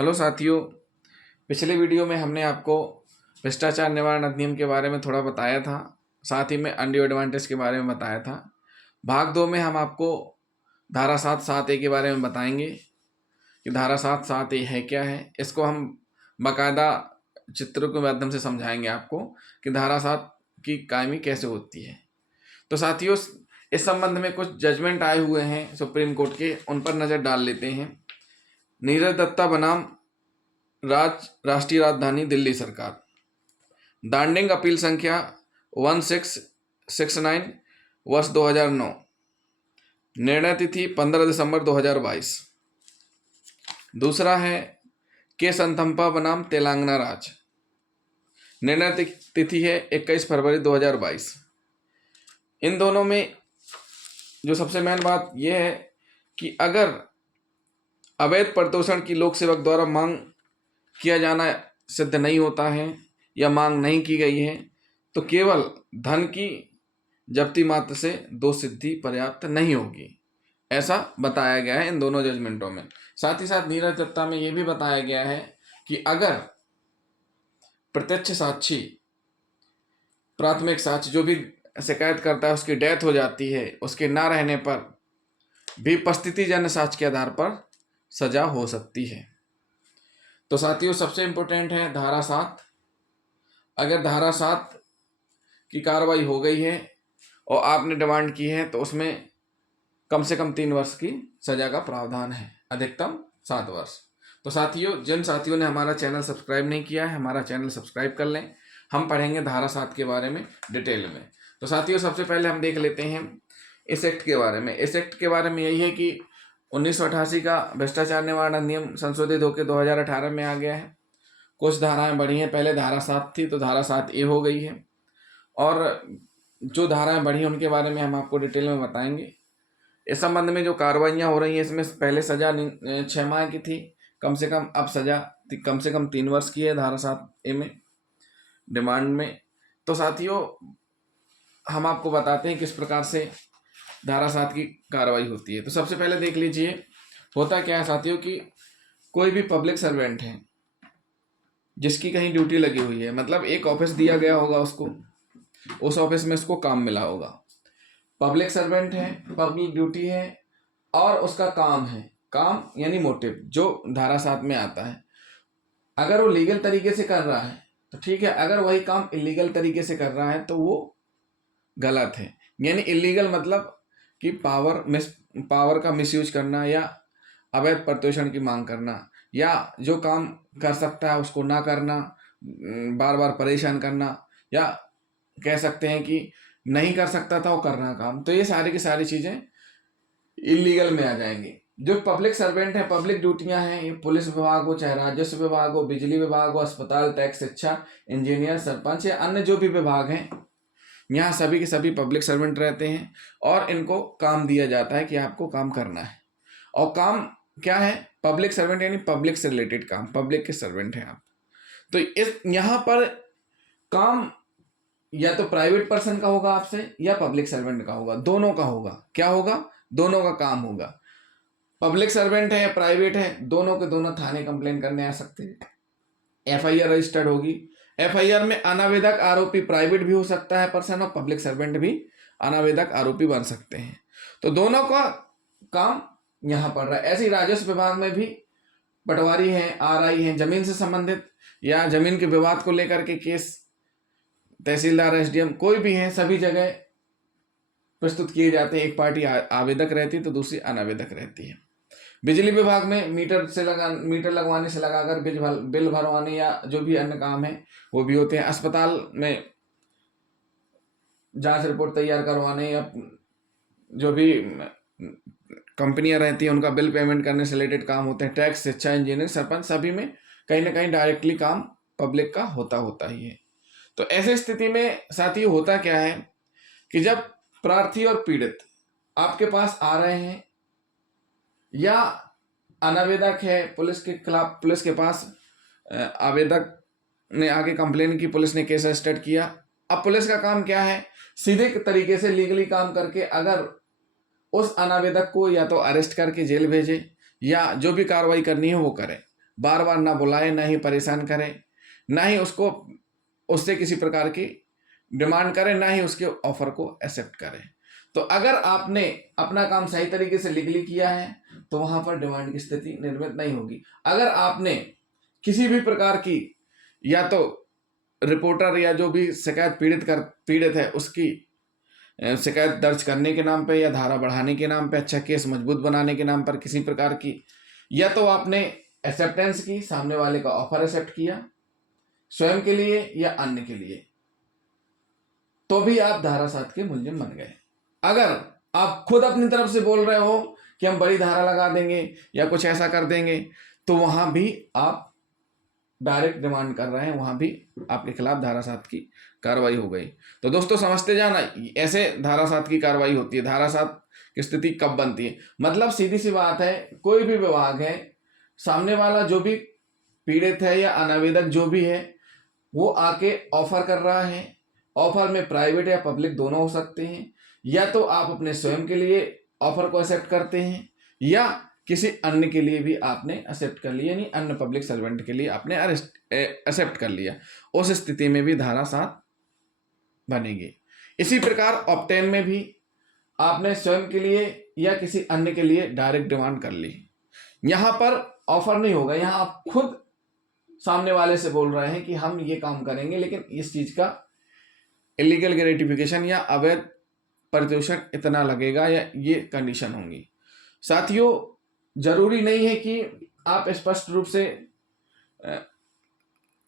Hello साथियों, पिछले video में हमने आपको भ्रष्टाचार निवारण अधिनियम के बारे में थोड़ा बताया था, साथ ही में अनड्यू एडवांटेज के बारे में बताया था। भाग 2 में हम आपको धारा 7(7)(a) के बारे में बताएंगे कि धारा 7(7)(a) है क्या है। इसको हम बाकायदा चित्रों के माध्यम से समझाएंगे आपको कि धारा 7 की कायमी कैसे होती है। तो साथियों, इस संबंध में कुछ जजमेंट आए हुए हैं सुप्रीम कोर्ट के, उन पर नज़र डाल लेते हैं। नीरज दत्ता बनाम राष्ट्रीय राजधानी दिल्ली सरकार, दांडिंग अपील संख्या 1669 वर्ष 2009, निर्णय तिथि 15 दिसंबर 2022। दूसरा है के संथम्पा बनाम तेलंगाना राज्य, निर्णय तिथि है 21 फरवरी 2022। इन दोनों में जो सबसे मेन बात यह है कि अगर अवैध प्रदूषण की लोक सेवक द्वारा मांग किया जाना सिद्ध नहीं होता है या मांग नहीं की गई है तो केवल धन की जब्ती मात्र से दोष सिद्धि पर्याप्त नहीं होगी, ऐसा बताया गया है इन दोनों जजमेंटों में। साथ ही साथ नीरज दत्ता में यह भी बताया गया है कि अगर प्रत्यक्ष साक्षी, प्राथमिक साक्षी जो भी शिकायत करता है उसकी डेथ हो जाती है, उसके ना रहने पर भी उपस्थितिजन्य साक्ष्य के आधार पर सजा हो सकती है। तो साथियों, सबसे इम्पोर्टेंट है धारा 7। अगर धारा 7 की कार्रवाई हो गई है और आपने डिमांड की है तो उसमें कम से कम 3 वर्ष की सजा का प्रावधान है, अधिकतम 7 वर्ष। तो साथियों, जिन साथियों ने हमारा चैनल सब्सक्राइब नहीं किया है, हमारा चैनल सब्सक्राइब कर लें। हम पढ़ेंगे धारा 7 के बारे में डिटेल में। तो साथियों, सबसे पहले हम देख लेते हैं इस एक्ट के बारे में। इस एक्ट के बारे में यही है कि 1988 का भ्रष्टाचार निवारण अधिनियम संशोधित होकर 2018 में आ गया है। कुछ धाराएं बढ़ी हैं, पहले धारा 7 थी तो धारा 7(a) हो गई है, और जो धाराएं बढ़ी हैं उनके बारे में हम आपको डिटेल में बताएंगे। इस संबंध में जो कार्रवाइयाँ हो रही हैं, इसमें पहले सजा 6 माह की थी कम से कम, अब सजा कम से कम 3 वर्ष की है धारा 7(a) में डिमांड में। तो साथियों, हम आपको बताते हैं किस प्रकार से धारा 7 की कार्रवाई होती है। तो सबसे पहले देख लीजिए होता क्या है साथियों कि कोई भी पब्लिक सर्वेंट है जिसकी कहीं ड्यूटी लगी हुई है, मतलब एक ऑफिस दिया गया होगा उसको, उस ऑफिस में उसको काम मिला होगा, पब्लिक सर्वेंट है, पब्लिक ड्यूटी है और उसका काम है, काम यानी मोटिव जो धारा 7 में आता है। अगर वो लीगल तरीके से कर रहा है तो ठीक है, अगर वही काम इलीगल तरीके से कर रहा है तो वो गलत है। यानी इलीगल मतलब कि पावर का मिसयूज करना या अवैध प्रदूषण की मांग करना, या जो काम कर सकता है उसको ना करना, बार बार परेशान करना, या कह सकते हैं कि नहीं कर सकता था वो करना काम, तो ये सारी की सारी चीज़ें इलीगल में आ जाएंगी। जो पब्लिक सर्वेंट है, पब्लिक ड्यूटियां हैं, ये पुलिस विभाग हो, चाहे राजस्व विभाग हो, बिजली विभाग हो, अस्पताल, टैक्स, शिक्षा, इंजीनियर, सरपंच या अन्य जो भी विभाग हैं, यहाँ सभी के सभी पब्लिक सर्वेंट रहते हैं और इनको काम दिया जाता है कि आपको काम करना है। और काम क्या है? पब्लिक सर्वेंट यानी पब्लिक से रिलेटेड काम, पब्लिक के सर्वेंट हैं आप। तो इस यहाँ पर काम या तो प्राइवेट पर्सन का होगा आपसे या पब्लिक सर्वेंट का होगा, दोनों का होगा। क्या होगा? दोनों का काम होगा। पब्लिक सर्वेंट है या प्राइवेट है, दोनों के दोनों थाने कंप्लेन करने आ सकते हैं, FIR रजिस्टर्ड होगी। FIR में अनावेदक आरोपी प्राइवेट भी हो सकता है पर्सन और पब्लिक सर्वेंट भी अनावेदक आरोपी बन सकते हैं। तो दोनों का काम यहाँ पड़ रहा है। ऐसे ही राजस्व विभाग में भी पटवारी हैं, RI हैं, जमीन से संबंधित या जमीन के विवाद को लेकर के केस, तहसीलदार, SDM कोई भी हैं, सभी जगह प्रस्तुत किए जाते हैं। एक पार्टी आवेदक रहती है तो दूसरी अनावेदक रहती है। बिजली विभाग में मीटर लगवाने से लगाकर बिल भरवाने या जो भी अन्य काम है वो भी होते हैं। अस्पताल में जांच रिपोर्ट तैयार करवाने या जो भी कंपनियां रहती हैं उनका बिल पेमेंट करने से रिलेटेड काम होते हैं। टैक्स, शिक्षा, इंजीनियरिंग, सरपंच, सभी में कहीं ना कहीं डायरेक्टली काम पब्लिक का होता ही है। तो ऐसे स्थिति में साथियों होता क्या है कि जब प्रार्थी और पीड़ित आपके पास आ रहे हैं या अनावेदक है, पुलिस के खिलाफ, पुलिस के पास आवेदक ने आगे कंप्लेन की, पुलिस ने केस रजिस्टर्ड किया। अब पुलिस का काम क्या है? सीधे तरीके से लीगली काम करके अगर उस अनावेदक को या तो अरेस्ट करके जेल भेजे या जो भी कार्रवाई करनी है वो करे। बार बार ना बुलाए, ना ही परेशान करे, ना ही उससे किसी प्रकार की डिमांड करे, ना ही उसके ऑफर को एक्सेप्ट करे। तो अगर आपने अपना काम सही तरीके से लीगली किया है तो वहां पर डिमांड की स्थिति निर्मित नहीं होगी। अगर आपने किसी भी प्रकार की या तो रिपोर्टर या जो भी शिकायत पीड़ित है उसकी शिकायत दर्ज करने के नाम पे या धारा बढ़ाने के नाम पे, अच्छा केस मजबूत बनाने के नाम पर किसी प्रकार की, या तो आपने एक्सेप्टेंस की, सामने वाले का ऑफर एक्सेप्ट किया स्वयं के लिए या अन्य के लिए, तो भी आप धारा 7 के मुलजिम बन गए। अगर आप खुद अपनी तरफ से बोल रहे हो कि हम बड़ी धारा लगा देंगे या कुछ ऐसा कर देंगे, तो वहां भी आप डायरेक्ट डिमांड कर रहे हैं, वहां भी आपके खिलाफ धारा 7 की कार्रवाई हो गई। तो दोस्तों समझते जाना, ऐसे धारा 7 की कार्रवाई होती है। धारा 7 की स्थिति कब बनती है? मतलब सीधी सी बात है, कोई भी विभाग है, सामने वाला जो भी पीड़ित है या अनावेदक जो भी है, वो आके ऑफर कर रहा है। ऑफर में प्राइवेट या पब्लिक दोनों हो सकते हैं, या तो आप अपने स्वयं के लिए ऑफर को एक्सेप्ट करते हैं या किसी अन्य के लिए भी आपने एक्सेप्ट कर लिया, यानी अन्य पब्लिक सर्वेंट के लिए आपने एक्सेप्ट कर लिया। उस स्थिति में भी धारा 7 बनेगी। इसी प्रकार ऑब्टेन में भी आपने स्वयं के लिए या किसी अन्य के लिए डायरेक्ट डिमांड कर ली, यहां पर ऑफर नहीं होगा, यहां आप खुद सामने वाले से बोल रहे हैं कि हम ये काम करेंगे, लेकिन इस चीज का इलीगल ग्रेटिफिकेशन या अवैध पारितोषिक इतना लगेगा, या ये कंडीशन होंगी। साथियों, जरूरी नहीं है कि आप स्पष्ट रूप से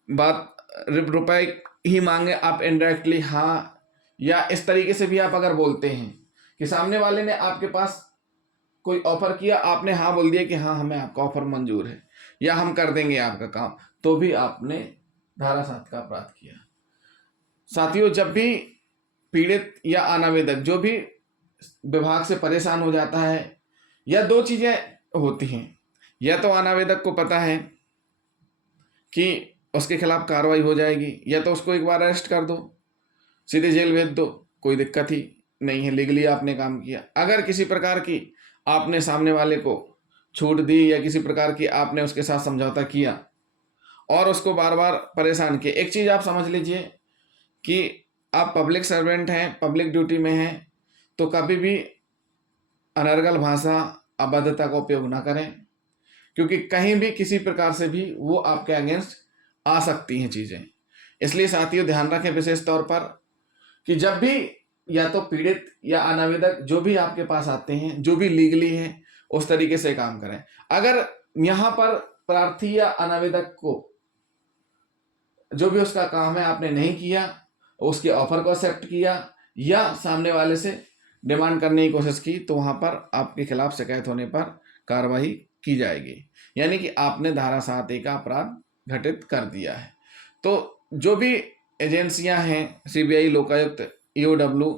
बात रुपए ही मांगे, आप इनडायरेक्टली हाँ या इस तरीके से भी आप अगर बोलते हैं कि सामने वाले ने आपके पास कोई ऑफर किया, आपने हाँ बोल दिया कि हाँ हमें आपका ऑफर मंजूर है या हम कर देंगे आपका काम, तो भी आपने धारा 7 का अपराध किया। साथियों, जब भी पीड़ित या अनावेदक जो भी विभाग से परेशान हो जाता है, या दो चीजें होती हैं, या तो अनावेदक को पता है कि उसके खिलाफ कार्रवाई हो जाएगी, या तो उसको एक बार अरेस्ट कर दो, सीधे जेल भेज दो, कोई दिक्कत ही नहीं है, लीगली आपने काम किया। अगर किसी प्रकार की आपने सामने वाले को छूट दी या किसी प्रकार की आपने उसके साथ समझौता किया और उसको बार बार परेशान किया, एक चीज आप समझ लीजिए कि आप पब्लिक सर्वेंट हैं, पब्लिक ड्यूटी में हैं, तो कभी भी अनर्गल भाषा, अभद्रता का उपयोग ना करें, क्योंकि कहीं भी किसी प्रकार से भी वो आपके अगेंस्ट आ सकती हैं चीजें। इसलिए साथियों ध्यान रखें विशेष तौर पर कि जब भी या तो पीड़ित या अनावेदक जो भी आपके पास आते हैं, जो भी लीगली है, उस तरीके से काम करें। अगर यहाँ पर प्रार्थी या अनावेदक को जो भी उसका काम है आपने नहीं किया, उसके ऑफर को एक्सेप्ट किया या सामने वाले से डिमांड करने की कोशिश की, तो वहां पर आपके खिलाफ शिकायत होने पर कार्रवाई की जाएगी, यानी कि आपने धारा 7A का अपराध घटित कर दिया है। तो जो भी एजेंसियां हैं, CBI, लोकायुक्त, EOW,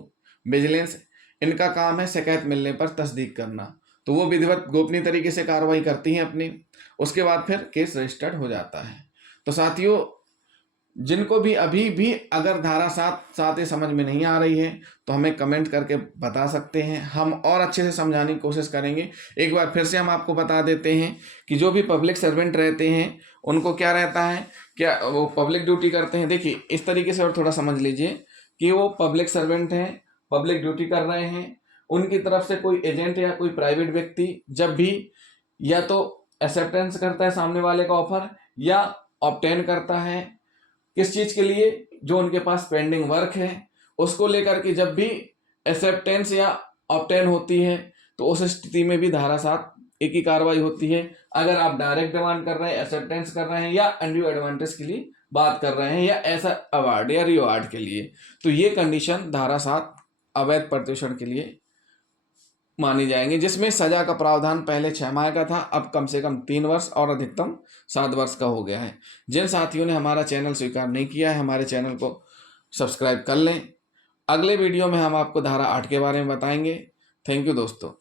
विजिलेंस, इनका काम है शिकायत मिलने पर तस्दीक करना, तो वो विधिवत गोपनीय तरीके से कार्रवाई करती हैं अपनी, उसके बाद फिर केस रजिस्टर्ड हो जाता है। तो साथियों, जिनको भी अभी भी अगर धारा 7A समझ में नहीं आ रही है तो हमें कमेंट करके बता सकते हैं, हम और अच्छे से समझाने की कोशिश करेंगे। एक बार फिर से हम आपको बता देते हैं कि जो भी पब्लिक सर्वेंट रहते हैं उनको क्या रहता है, क्या वो पब्लिक ड्यूटी करते हैं। देखिए इस तरीके से और थोड़ा समझ लीजिए कि वो पब्लिक सर्वेंट हैं, पब्लिक ड्यूटी कर रहे हैं, उनकी तरफ से कोई एजेंट या कोई प्राइवेट व्यक्ति जब भी या तो एक्सेप्टेंस करता है सामने वाले का ऑफर या ऑब्टेन करता है किस चीज के लिए, जो उनके पास पेंडिंग वर्क है उसको लेकर के जब भी एक्सेप्टेंस या ऑब्टेन होती है, तो उस स्थिति में भी धारा 7A की कार्रवाई होती है। अगर आप डायरेक्ट डिमांड कर रहे हैं, एक्सेप्टेंस कर रहे हैं या अनड्यू एडवांटेज के लिए बात कर रहे हैं या ऐसा अवार्ड या रिवार्ड के लिए, तो ये कंडीशन धारा 7 अवैध प्रतिषण के लिए मानी जाएंगे, जिसमें सजा का प्रावधान पहले 6 माह का था, अब कम से कम 3 वर्ष और अधिकतम 7 वर्ष का हो गया है। जिन साथियों ने हमारा चैनल स्वीकार नहीं किया है, हमारे चैनल को सब्सक्राइब कर लें। अगले वीडियो में हम आपको धारा 8 के बारे में बताएंगे। थैंक यू दोस्तों।